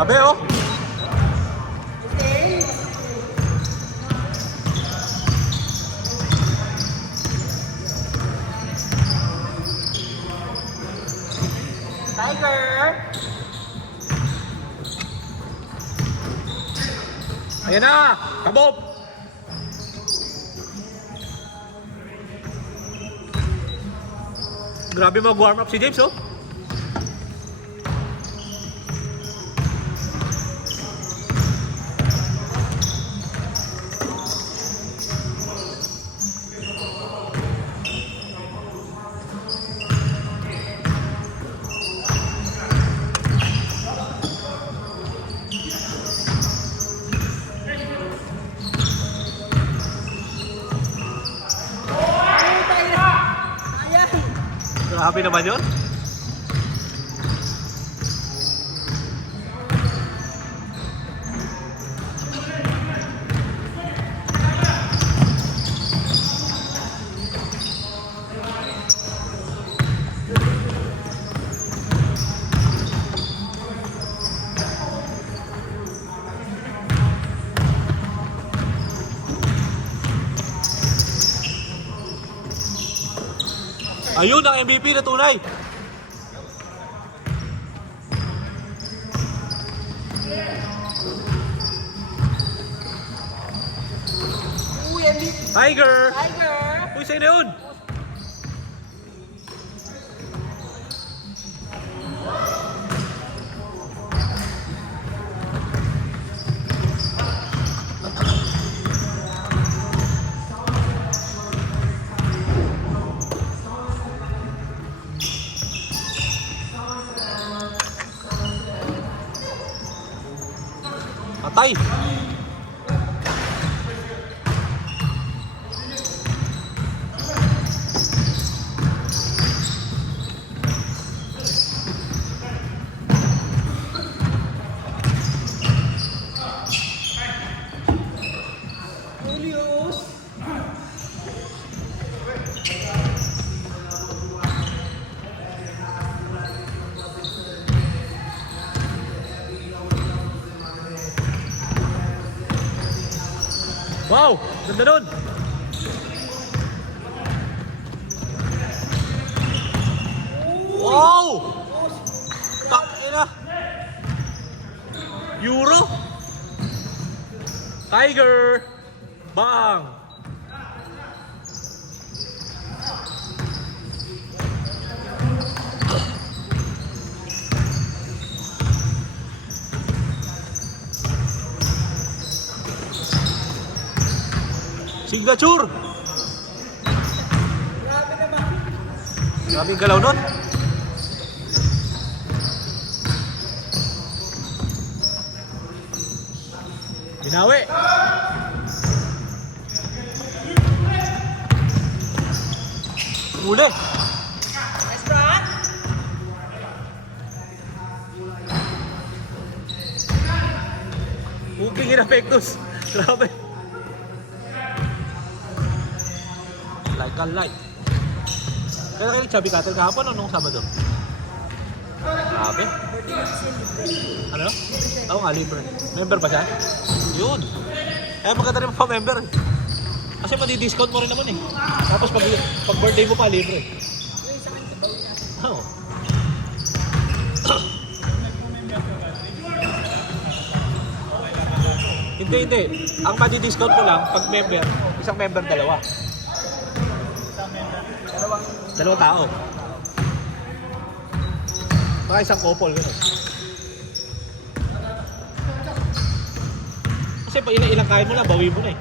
Grabe oh. Tiger! Ayan na! Kabob! Grabe mag-warm up si James oh. Grabe naman yun. Ayun ang MVP na tunay. Uy, MVP! Tiger! Tiger! Uy, sa'yo na yun! Patay! Julius! Wow! Ganda nun! Wow! Takina! Euro! Tiger! Bang! Signature! Grabe naman! Grabe yung galaw nun. Binawi! Uli! Nice, Brad! Booking in Apectus. Grabe. Like a light. Kaya kayo Chubby Cattle kahapon o nung Sabado? Grabe. Ano? Oo nga, libre. Member ba siya? Yun. Eh, maganda rin pa-member. Kasi madi-discount mo rin naman eh. Tapos pag birthday mo pa, libre. Oo. Hindi. Ang madi-discount mo lang, pag member, isang member, dalawa. Dalawang tao. Baka isang couple, gano'n. Kasi pa ilang kain mo lang, bawi mo na eh.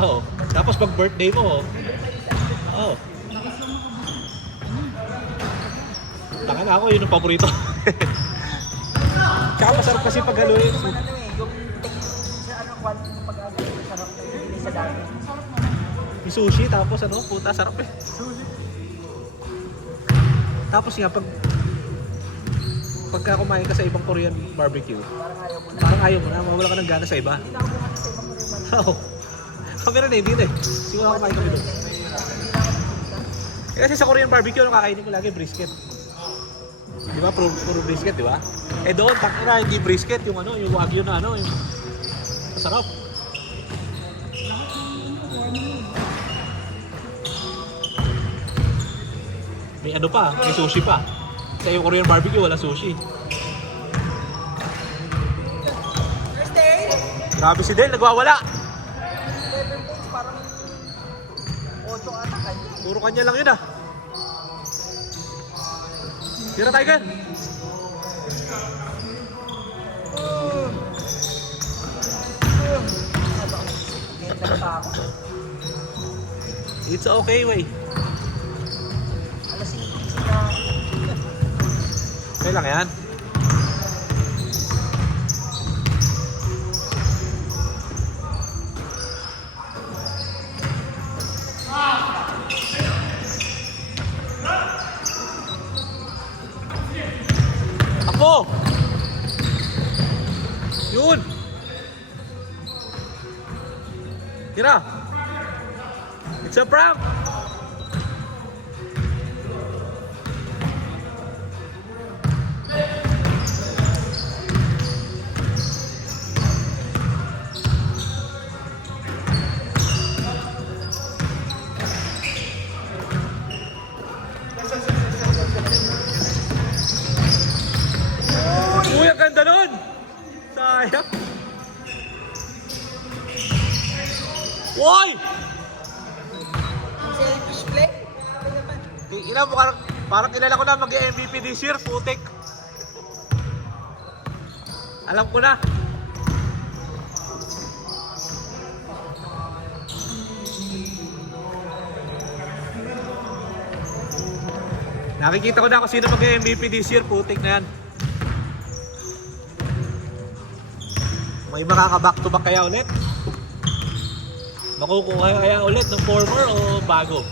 Oo. Tapos pag birthday mo, oo. Taka na ako, yun ang paborito. Tsaka masarap kasi pag haluin. Yung sa quality ng pag-agawa, sarap na hindi sa dami. Yung sushi, tapos ano, puta, sarap eh. Tapos nga, pagka kumain ka sa ibang Korean barbecue, parang ayaw mo na, mawala ka ng gana sa iba. Hindi na ako makain sa ibang Korean. Oo. Kami rin eh, dito eh. Siguro kumain kami doon. Kasi sa Korean barbecue, ano kakainin ko lagi? Brisket. Di ba? Puro brisket, di ba? Eh doon, takina, hindi brisket. Yung ano, yung wagyu na ano. Yung... Masarap. May ano pa, may sushi pa. Sa yung Korean barbecue, wala sushi. First day, Grabe si Del, nagwawala. 11 points, parang 8 ata kanya. Puro kanya lang yun ah. Tira Tiger. Mental pa ako. It's okay, wey. Alas 5 gising na ako. Okay lang yan. Ako! Yun! Tira! It's a prank! Uy, ang ganda nun! Sayang! Uy! Selfish play? Ilan mo, parang kilala ko na mag-MVP this year, putik. Alam ko na. Nakikita ko na kung sino mag-MVP this year, putik na yan. May makaka-back-to-back kaya ulit? Makukuha kaya ulit ng former o bago?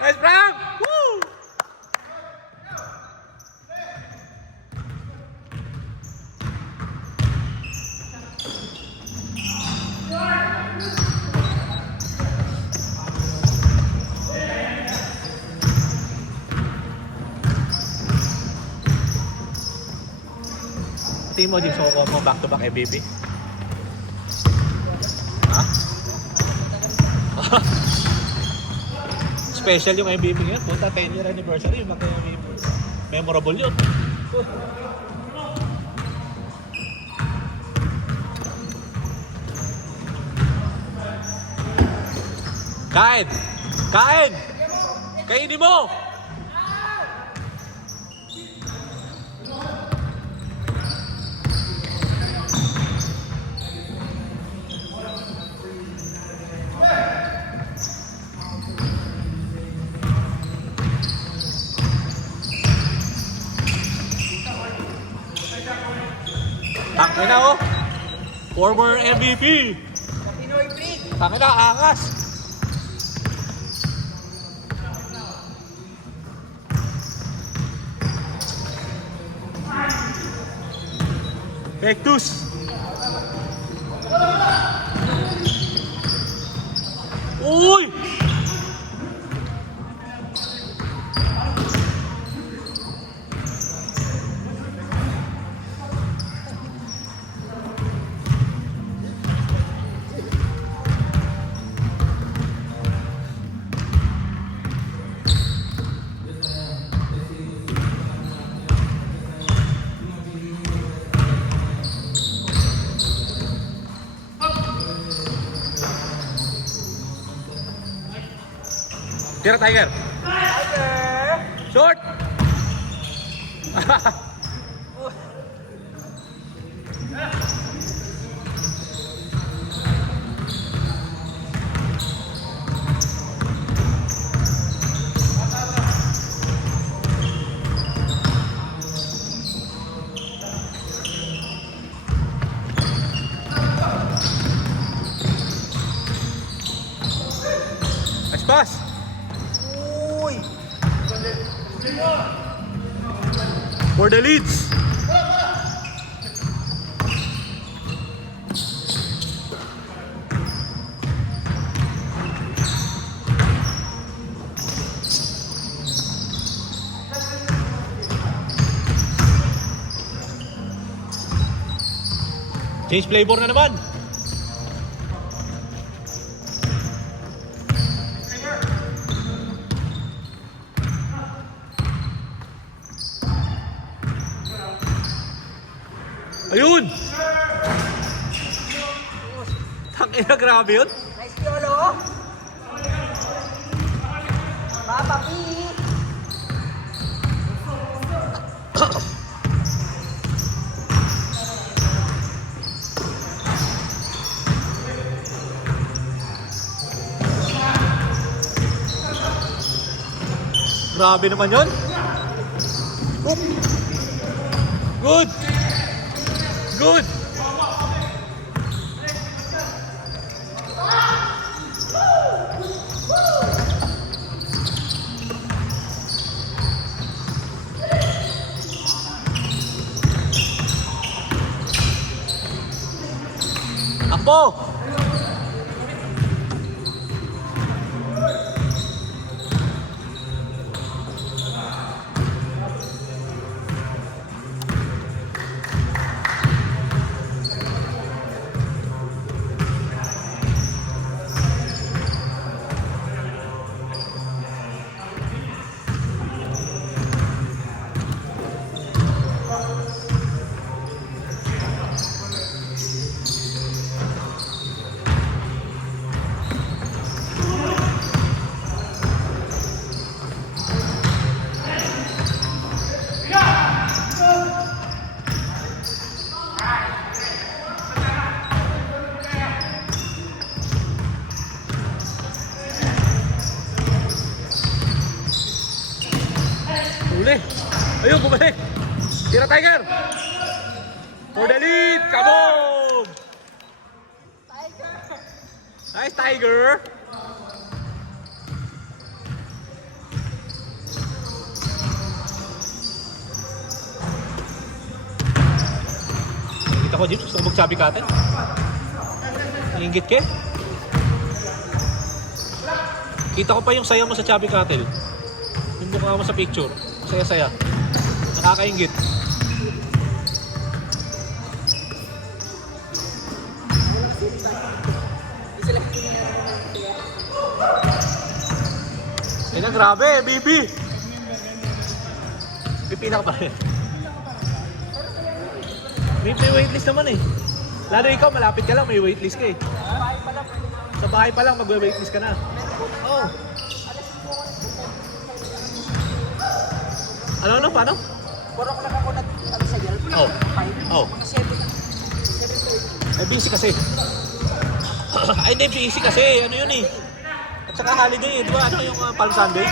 Nice prank! Woo! Tingin mo, Jim, so mo back-to-back MVP? Ha? Special yung MVP ngayon. Punta 10-year anniversary, yung MVP. Memorable yun. Kain! Kain! Kainin mo! Tangina oh! Former MVP! Sa Pinoy Freak. Tangina, angas! Pectus! Uy! Tira Tiger! Tiger! Short! Nice pass! Uy! For the leads! Change flavor na naman. Ayun! Tangina, grabe yun. Nice Piolo. Papa P. Grabe naman yun. Good! Good! Apo! Uli. Ayun, bumalik. Tira Tiger. For the lead. Kabog. Nice Tiger. Kita ko, Jim. Gusto ko mag-chubby cutter. Ingit ke. Kita ko pa yung saya mo sa chubby cutter. Yung mukha mo sa picture. Saya-saya. Nakakaingit. Ay na, grabe, baby! Pipina ka pa rin. May waitlist naman eh. Lalo ikaw, malapit ka lang, may waitlist ka eh. Sa bahay pa lang, mag-waitlist ka na. Oh. Ano, paano? Puro ko lang ako sa gel. Oh. Oh. 7. Ay, busy kasi. Ay, hindi, busy kasi. Ano yun eh. At saka holiday eh. Di ba? Ano yung Palm Sunday?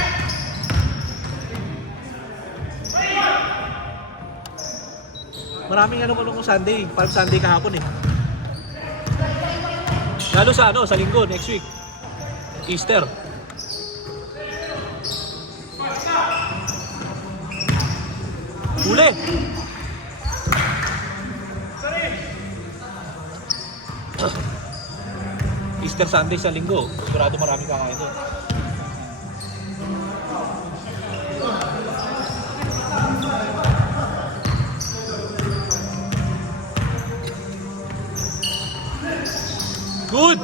Maraming ano Sunday. Palm Sunday kahapon eh. Lalo sa sa linggo, next week. Easter. Huli! Easter Sunday sa linggo. Sigurado marami kakain doon. Good!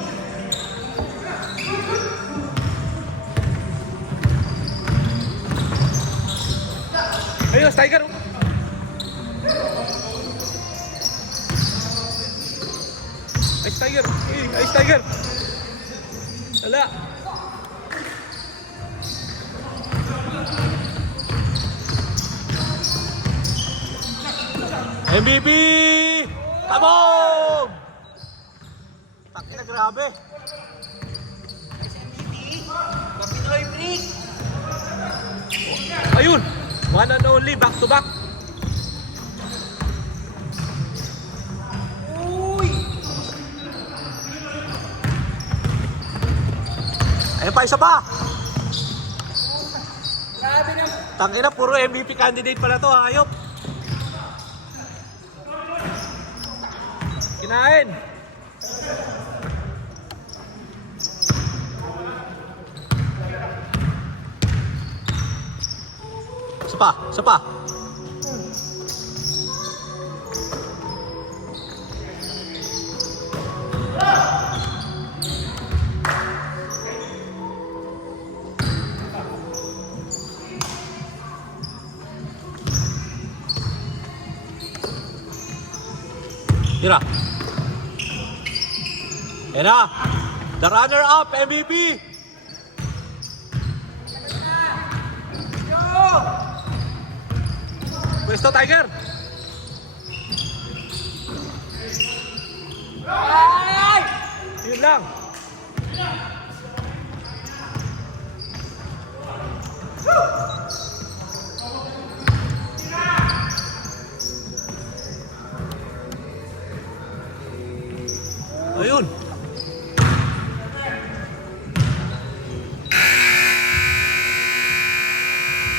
Ayun, Tiger! Ice Tiger! Ice Tiger! Wala! MVP! Tabog! Takin na, grabe! Pinoy break. Ayun! One and only, back to back! Ayun pa, isa pa! Grabe na. Tangina, puro MVP candidate pala to, hayop! Kinain! Isa pa! Tira. Ayan na. The runner-up, MVP. Pwesto, Tiger. Yun lang. Ayun.